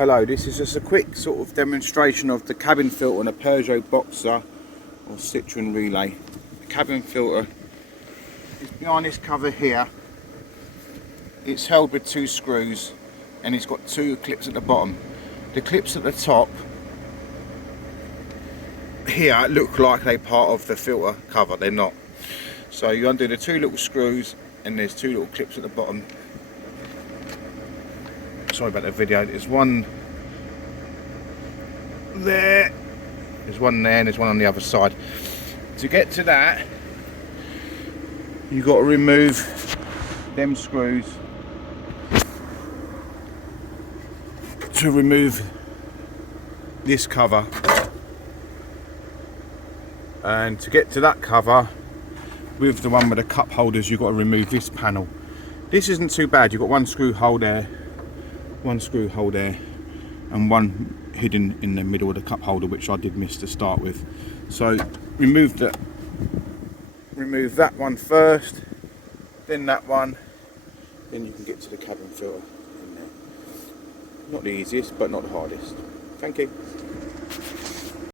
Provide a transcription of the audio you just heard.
Hello, this is just a quick sort of demonstration of the cabin filter on a Peugeot Boxer or Citroen Relay. The cabin filter is behind this cover here. It's held with 2 screws and it's got 2 clips at the bottom. The clips at the top here look like they're part of the filter cover, they're not. So you undo the 2 little screws and there's 2 little clips at the bottom. Sorry about the video, there's one there, there's one there and there's one on the other side. To get to that, you've got to remove them screws to remove this cover, and to get to that cover with the one with the cup holders, you've got to remove this panel. This isn't too bad, you've got 1 screw hole there, 1 screw hole there, and 1 hidden in the middle of the cup holder, which I did miss to start with. So remove that one first, then that one, then you can get to the cabin filter in there. Not the easiest, but not the hardest. Thank you.